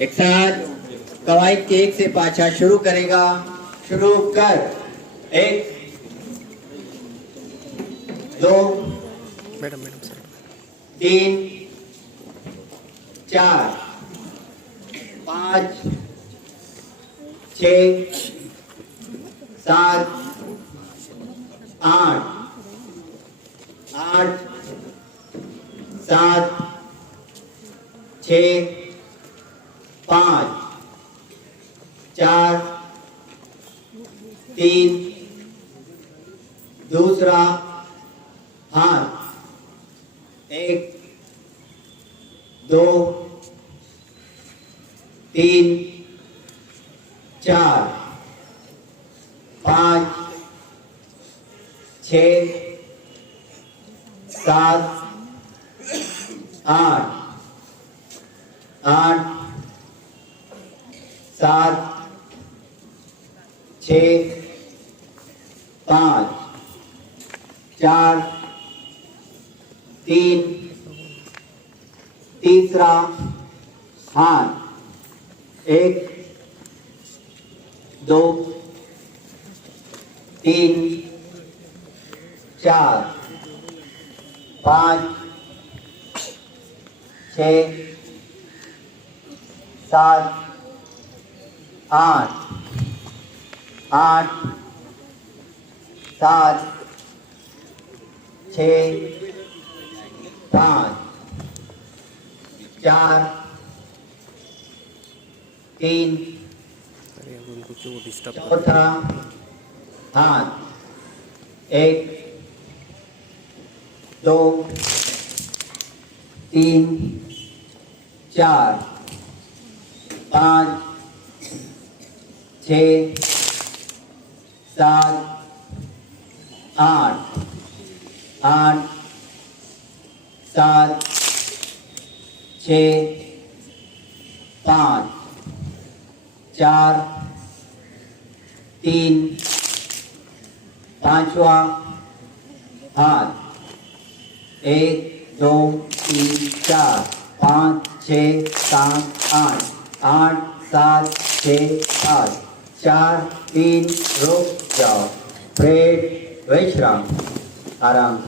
एक साथ कवायद के एक से पाछा शुरू करेगा। शुरू कर। एक, दो, मैडम सर, तीन, चार, पाँच, छः, सात, आठ, आठ, सात, छः, पाँच, चार, तीन, दूसरा हाथ। एक, दो, तीन, चार, पाँच, छः, सात, आठ, आठ, सात, छः, पाँच, चार, तीन, तीसरा हाथ। एक, दो, तीन, चार, पाँच, छः, सात, आठ, आठ, सात, छः, पाँच, चार, तीन, अरे अब उनको क्यों डिस्टर्ब कर चौथा हाथ। एक, दो, तीन, चार, पाँच, छः, सात, आठ, आठ, सात, छः, पाँच, चार, तीन, पांचवा हाथ। एक, दो, तीन, चार, पाँच, छः, सात, आठ, आठ, सात, छः, सात, चार, तीन, रुक जाओ। ब्रेक, विश्राम, आराम।